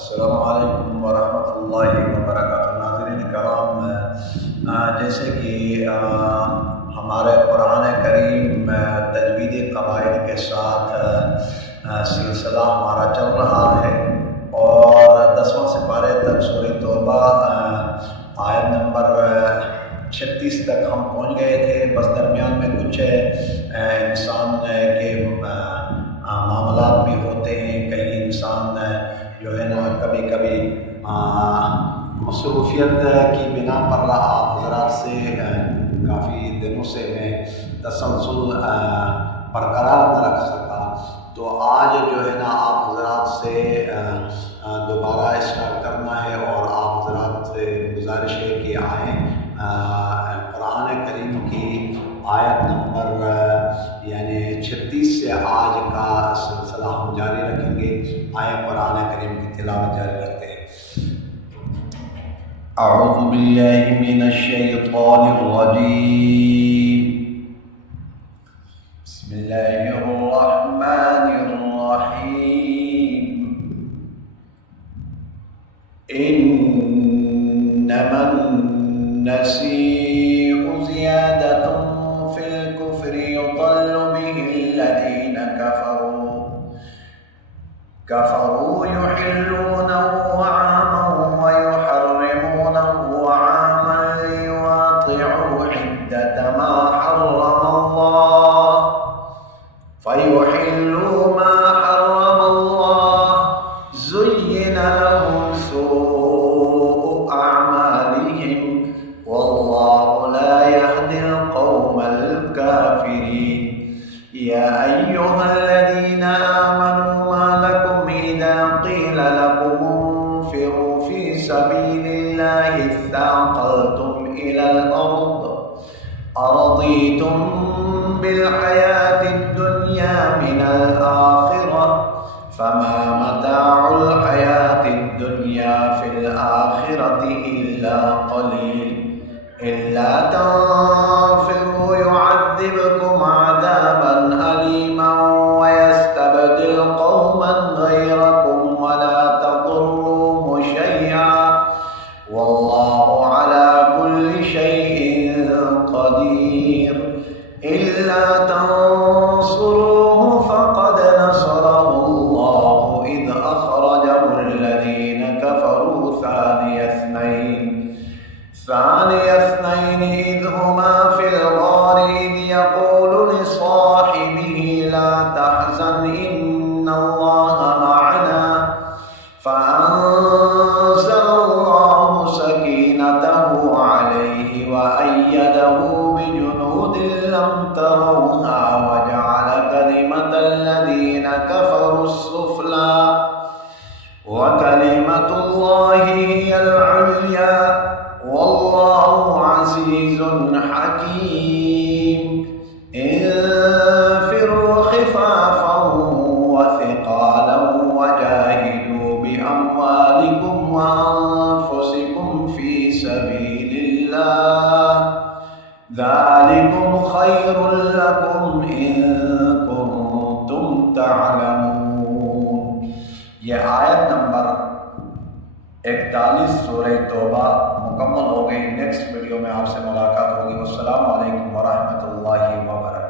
अस्सलामुअलैकुम वरहमतुल्लाहि वबरकातुहू। नाज़रीन कराम, जैसे कि हमारे कुरान करीम तजवीद क़वाइद के साथ सिलसिला हमारा चल रहा है और 10वां सिपारे तक सूरह तौबा आयत नंबर 36 तक हम पहुँच गए थे। बस दरमियान में कुछ इंसान के मामलात भी होते हैं। कई इंसान जो है ना कभी कभी मसरूफियत की बिना पर आप हज़रात से काफ़ी दिनों से मैं तसलसल बरकरार न रख सका, तो आज जो है ना आप हज़रात से दोबारा स्टार्ट करना है और आप हज़रात से गुजारिश है कि आएँ कुरान करीम की आयत नंबर यानी 36 से आज का सिलसिला हम जारी रखेंगे। आए कुरान करीम की तिलावत जारी रखते हैं। अऊज़ु बिल्लाहि मिनश शैतानिर रजीम। बिस्मिल्लाहिर रहमानिर रहीम। इन्नमन नसीउ ज़ियादतुन फिल कुफ्रि युضल्लु बिहिल्लज़ीन कफ़रू युहिल्लूनहु आमन व युहर्रिमूनहु आमन लियुवाति'ू इद्दत मा हर्रमल्लाह फयुहिल्लू मा हर्रमल्लाह ज़ुय्यिना लहुम सू'उ अअमालिहिम वल्लाहु ला यहदिल क़ौमल काफ़िरीन। या अय्युहल्लज़ीना आमनू मा लकुम इज़ा क़ीला लकुम इंफ़िरू फ़ी सबीलिल्लाहि इस्ताक़ल्तुम इलल अर्द अरदीतुम बिल हयातिद दुन्या मिनल आख़िरह फमा मताउल हयातिद दुन्या फिल आख़िरति इल्ला क़लील। इल्ला तंफ़िरू युअज़्ज़िबकुम अज़ाबन अलीमन व यस्तबदिल क़ौमन ग़यरकुम व ला तज़ुर्रूहु शै'अन वल्लाहु अला कुल्लि शै'इन क़दीर। इल्ला तंसुरूहु फ़क़द नसरहुल्लाहु इज़ अख़रजहुल्लज़ीना कफ़रू ثاني اثنين إذ هما في الغار إذ يقول لصاحبه لا تحزن إن الله معنا فأنزل الله سكينته عليه وأيده بجنود لم تروها وجعل كلمة الذين كفروا السفلى وكلمة الله هي العليا والله عزيز حكيم। انفروا خفافا وثقالا وجاهدوا بأموالكم وأنفسكم في سبيل الله ذلكم خير لكم إن كنتم تعلمون। ये आयत नंबर 41 सूरह तौबा मुकम्मल हो गई। नेक्स्ट वीडियो में आपसे मुलाकात होगी। अस्सलामु अलैकुम वरहमतुल्लाहि वबरकातुहू।